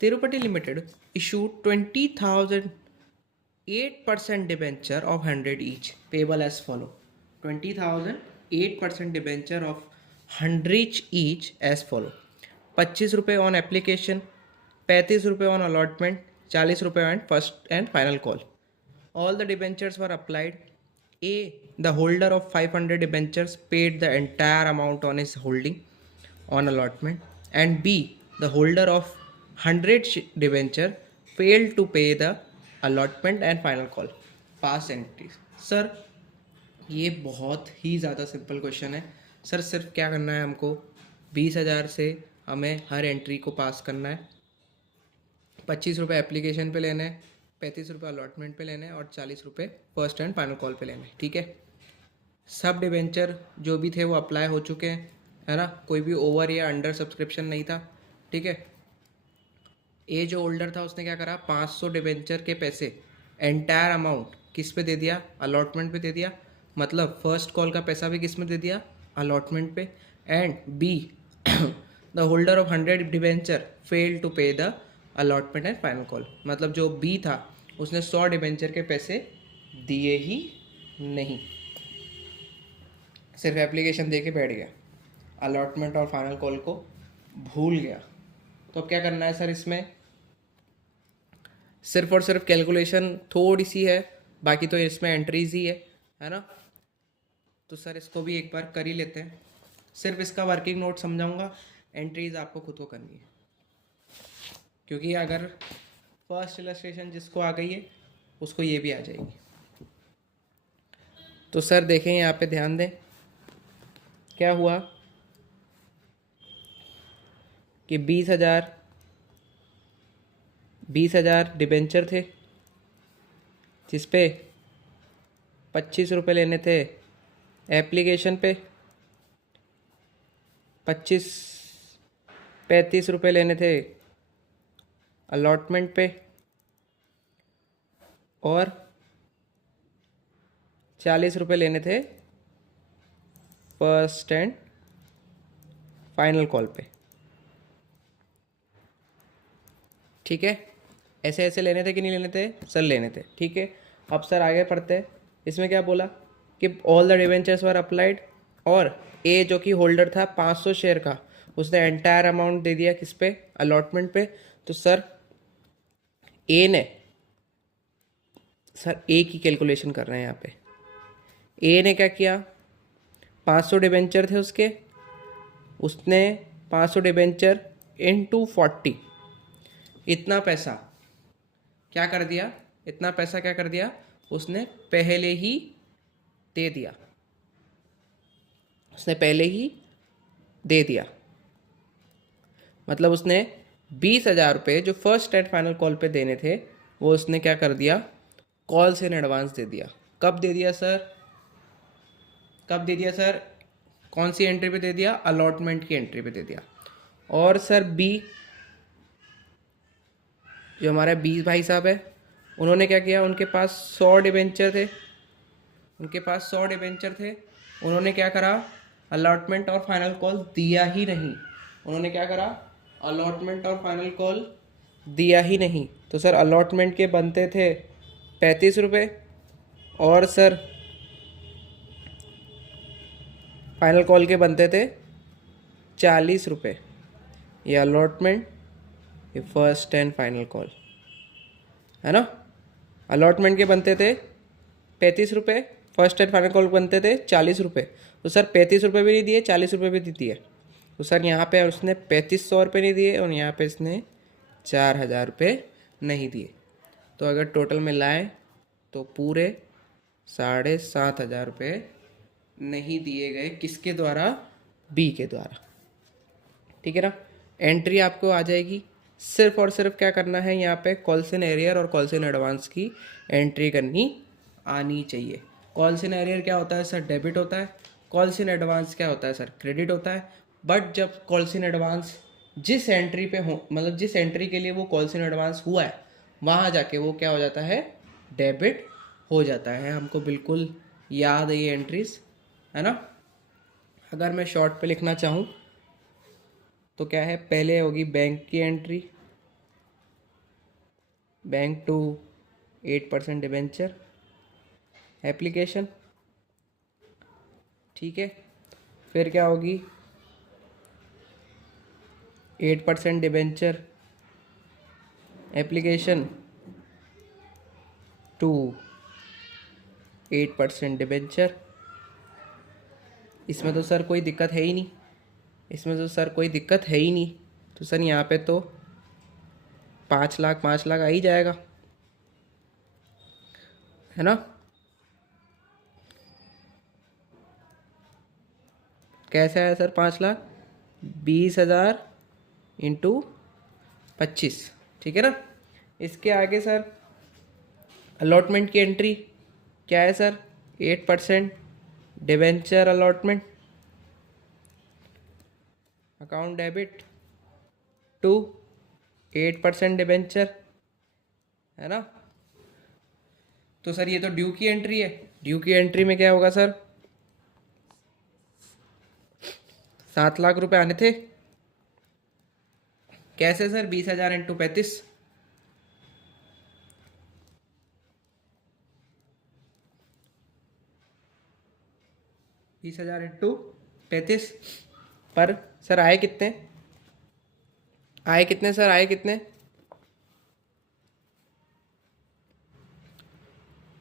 Tirupati Limited issued 20,000 8% debenture of 100 each, payable as follow. 20,000 8% debenture of 100 each as follow. 25 रुपये on application, 35 रुपये on allotment, 40 रुपये on first and final call. All the debentures were applied. A. The holder of 500 debentures paid the entire amount on his holding on allotment. And B. The holder of 100 debenture failed to pay the allotment and final call. Pass entries. Sir ये बहुत ही ज़्यादा simple question है sir. सिर्फ क्या करना है हमको, 20,000 से हमें हर एंट्री को पास करना है. 25 रुपये एप्लीकेशन पे लेने हैं, 35 रुपये अलॉटमेंट पे लेने हैं और 40 रुपये फर्स्ट एंड फाइनल कॉल पे लेने हैं. ठीक है. सब डिबेंचर जो भी थे वो अप्लाई हो चुके हैं, है ना. कोई भी ओवर या अंडर सब्सक्रिप्शन नहीं था. ठीक है. ए जो होल्डर था उसने क्या करा, 500 डिबेंचर के पैसे एंटायर अमाउंट किस पे दे दिया, अलॉटमेंट पे दे दिया. मतलब फर्स्ट कॉल का पैसा भी किस में दे दिया, अलॉटमेंट पे. And B the holder of 100 debenture fail to pay the allotment and final call. मतलब जो बी था उसने 100 डिबेंचर के पैसे दिए ही नहीं, सिर्फ एप्लीकेशन दे के बैठ गया, अलॉटमेंट और फाइनल कॉल को भूल गया. तो अब क्या करना है सर, इसमें सिर्फ और सिर्फ कैलकुलेशन थोड़ी सी है, बाकी तो इसमें एंट्रीज ही है ना. तो सर इसको भी एक बार कर ही लेते हैं. सिर्फ इसका वर्किंग नोट समझाऊंगा, एंट्रीज आपको खुद को करनी है, क्योंकि अगर फर्स्ट इलस्ट्रेशन जिसको आ गई है उसको ये भी आ जाएगी. तो सर देखें यहाँ पे ध्यान दें, क्या हुआ कि 20,000 डिबेंचर थे जिस पे 25 रुपये लेने थे एप्लीकेशन पे, 35 रुपये लेने थे अलॉटमेंट पे और 40 रुपये लेने थे फर्स्ट एंड फाइनल कॉल पे. ठीक है. ऐसे ऐसे लेने थे कि नहीं लेने थे सर, लेने थे. ठीक है. अब सर आगे पढ़ते हैं. इसमें क्या बोला कि all the debentures were applied, और ए जो कि होल्डर था 500 शेयर का, उसने एंटायर अमाउंट दे दिया किस पे, अलॉटमेंट पे. तो सर ए ने, सर ए की कैलकुलेशन कर रहे हैं यहाँ पे. ए ने क्या किया, 500 डिबेंचर थे उसके, उसने 500 डिबेंचर इनटू 40 इतना पैसा क्या कर दिया, इतना पैसा क्या कर दिया उसने पहले ही दे दिया, उसने पहले ही दे दिया. मतलब उसने 20,000 रुपये जो फर्स्ट एंड फाइनल कॉल पे देने थे वो उसने क्या कर दिया, कॉल से इन एडवांस दे दिया. कब दे दिया सर, कब दे दिया सर, कौन सी एंट्री पे दे दिया, अलॉटमेंट की एंट्री पे दे दिया. और सर बी जो हमारे 20 भाई साहब है, उन्होंने क्या किया, उनके पास 100 डिबेंचर थे, उनके पास 100 डिबेंचर थे, उन्होंने क्या करा, अलॉटमेंट और फाइनल कॉल दिया ही नहीं. उन्होंने क्या करा, अलॉटमेंट और फाइनल कॉल दिया ही नहीं. तो सर अलॉटमेंट के बनते थे 35 रुपये और सर फाइनल कॉल के बनते थे 40 रुपये. ये अलॉटमेंट, ये फर्स्ट एंड फाइनल कॉल है ना. अलॉटमेंट के बनते थे 35 रुपये, फर्स्ट एंड फाइनल कॉल बनते थे 40 रुपये. तो सर 35 रुपये भी नहीं दिए, 40 रुपये भी नहीं दिए. तो सर यहाँ पे उसने 3500 रुपये नहीं दिए और यहाँ पे इसने 4,000 रुपये नहीं दिए. तो अगर टोटल में लाएँ तो पूरे 7,500 रुपये नहीं दिए गए. किसके द्वारा, बी के द्वारा. ठीक है ना. एंट्री आपको आ जाएगी. सिर्फ और सिर्फ क्या करना है, यहाँ पे कॉल्स इन एरियर और कॉल्स इन एडवांस की एंट्री करनी आनी चाहिए. कॉल्स इन एरियर क्या होता है सर, डेबिट होता है. कॉल्स इन एडवांस क्या होता है सर, क्रेडिट होता है. बट जब कॉल्स इन एडवांस जिस एंट्री पे हो, मतलब जिस एंट्री के लिए वो कॉल्स इन एडवांस हुआ है, वहाँ जाके वो क्या हो जाता है, डेबिट हो जाता है. हमको बिल्कुल याद है ये एंट्रीज, है ना. अगर मैं शॉर्ट पे लिखना चाहूँ तो क्या है, पहले होगी बैंक की entry, bank to 8% debenture application, ठीक है। फिर क्या होगी, 8% डिबेंचर एप्लीकेशन टू 8% डिबेंचर। इसमें तो सर कोई दिक्कत है ही नहीं, इसमें तो सर कोई दिक्कत है ही नहीं। तो सर यहाँ पे तो 5 लाख 5 लाख आ ही जाएगा, है ना। कैसे आया सर 5 लाख, 20,000 इंटू 25, ठीक है ना। इसके आगे सर अलॉटमेंट की एंट्री क्या है sir, 8% debenture allotment account debit to 8% debenture, है ना। तो सर ये तो ड्यू की एंट्री है, ड्यू की एंट्री में क्या होगा सर, 7 लाख रुपए आने थे। कैसे सर, 20,000 इंटू 35, 20,000 इंटू 35 पर सर आए कितने, आए कितने सर, आए कितने,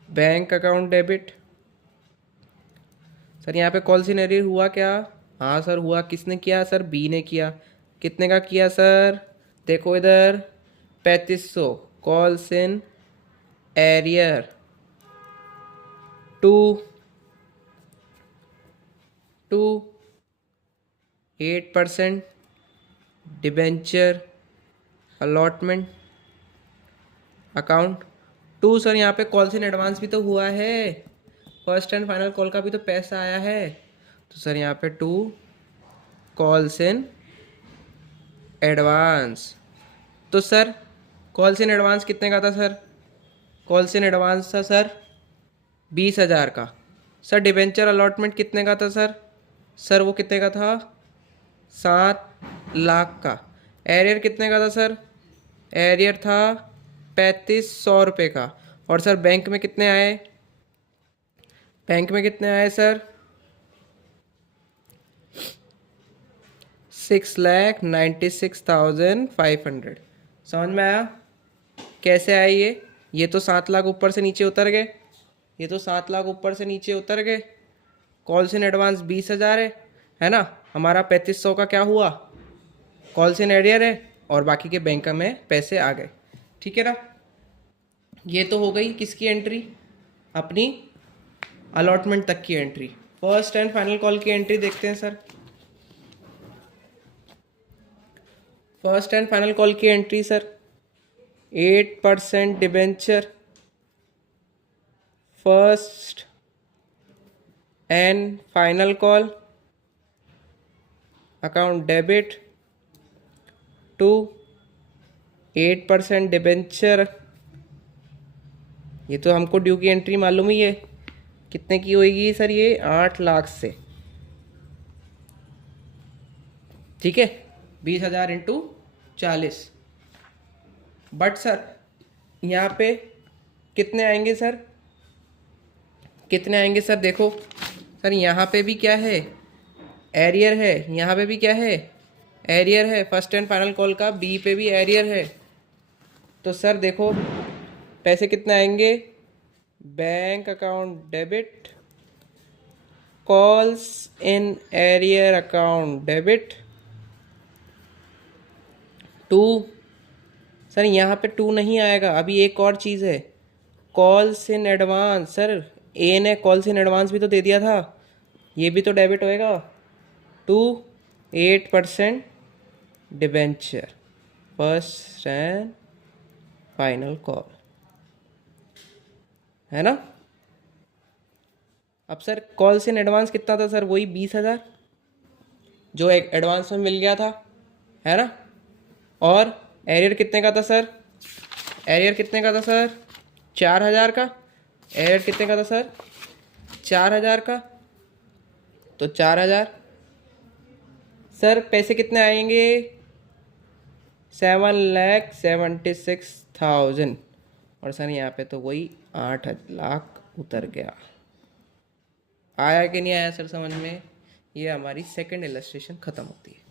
बैंक अकाउंट डेबिट। सर यहाँ पे कॉल सिनेरियो हुआ क्या, हाँ सर हुआ, किसने किया सर, बी ने किया। कितने का किया सर, देखो इधर 3500 calls in arrear to 8% debenture allotment account to. Sir यहाँ पे कॉल्स इन एडवांस भी तो हुआ है, फर्स्ट एंड फाइनल कॉल का भी तो पैसा आया है। तो सर यहाँ पे 2 कॉल्स इन एडवांस। तो सर कॉल्स इन एडवांस कितने का था सर, कॉल्स इन एडवांस था सर 20,000 का। सर डिबेंचर अलॉटमेंट कितने का था सर, सर वो कितने का था, 7 लाख का। एरियर कितने का था सर, एरियर था 3500 रुपये का। और सर बैंक में कितने आए, बैंक में कितने आए सर, 6,96,500। समझ में आया कैसे आए ये तो 7 लाख ऊपर से नीचे उतर गए, ये तो 7 लाख ऊपर से नीचे उतर गए। कॉल्स इन एडवांस 20,000 है ना, हमारा 3500 का क्या हुआ, कॉल्स इन एरियर है, और बाकी के बैंक में पैसे आ गए, ठीक है ना। ये तो हो गई किसकी एंट्री, अपनी अलॉटमेंट तक की entry. First and final call की एंट्री देखते हैं sir. First and final call की entry sir, 8% debenture first and final call account debit to 8% debenture. ये तो हमको ड्यू की एंट्री मालूम ही है, कितने की होगी सर, ये 8 लाख से, ठीक है, 20,000 इंटू 40। बट सर यहाँ पे कितने आएंगे सर, कितने आएंगे सर, देखो सर यहाँ पे भी क्या है, एरियर है, यहाँ पे भी क्या है, एरियर है, फर्स्ट एंड फाइनल कॉल का बी पे भी एरियर है। तो सर देखो पैसे कितने आएंगे, bank account debit calls in arrear account debit to. Sir यहाँ पे 2 नहीं आएगा, अभी एक और चीज़ है, कॉल्स इन एडवांस। सर ए ने कॉल्स इन एडवांस भी तो दे दिया था, ये भी तो डेबिट होएगा to 8% debenture first and final call, है ना। अब सर कॉल्स इन एडवांस कितना था सर, वही 20,000 जो एक एडवांस में मिल गया था, है ना। और एरियर कितने का था सर, एरियर कितने का था सर, 4,000 का। एरियर कितने का था सर, 4,000 का। तो 4,000 सर पैसे कितने आएंगे, 7,76,000, और सर यहाँ पे तो वही 8 लाख उतर गया। आया कि नहीं आया सर समझ में? ये हमारी सेकंड इलस्ट्रेशन ख़त्म होती है।